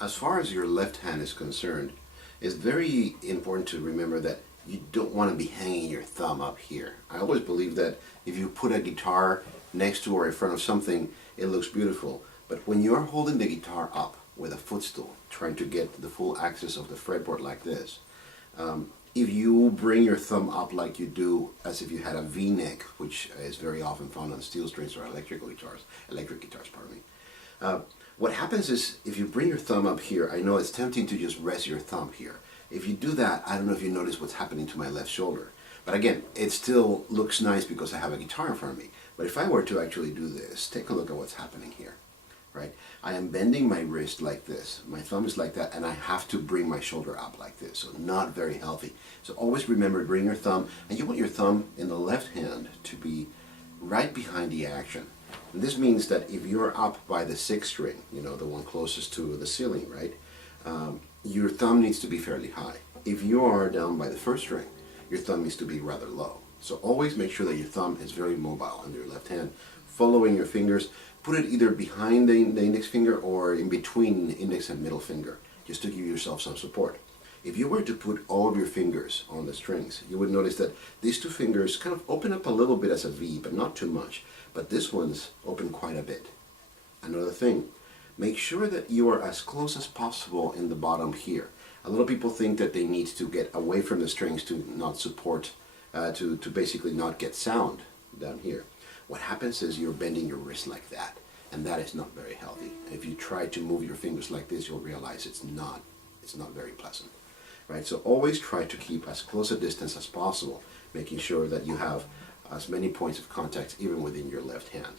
As far as your left hand is concerned, it's very important to remember that you don't want to be hanging your thumb up here. I always believe that if you put a guitar next to or in front of something, it looks beautiful. But when you're holding the guitar up with a footstool, trying to get the full access of the fretboard like this, if you bring your thumb up like you do as if you had a V-neck, which is very often found on steel strings or electric guitars, pardon me. What happens is if you bring your thumb up here, I know it's tempting to just rest your thumb here. If you do that, I don't know if you notice what's happening to my left shoulder. But again, it still looks nice because I have a guitar in front of me. But if I were to actually do this, take a look at what's happening here. Right? I am bending my wrist like this. My thumb is like that, and I have to bring my shoulder up like this. So not very healthy. So always remember, bring your thumb, and you want your thumb in the left hand to be right behind the action. And this means that if you're up by the sixth string, you know, the one closest to the ceiling, right? Your thumb needs to be fairly high. If you are down by the first string, your thumb needs to be rather low. So always make sure that your thumb is very mobile under your left hand, following your fingers. Put it either behind the index finger or in between index and middle finger, just to give yourself some support. If you were to put all of your fingers on the strings, you would notice that these two fingers kind of open up a little bit as a V, but not too much. But this one's open quite a bit. Another thing, make sure that you are as close as possible in the bottom here. A lot of people think that they need to get away from the strings to not support, to basically not get sound down here. What happens is you're bending your wrist like that, and that is not very healthy. If you try to move your fingers like this, you'll realize it's not very pleasant. Right? So always try to keep as close a distance as possible, making sure that you have as many points of contact even within your left hand.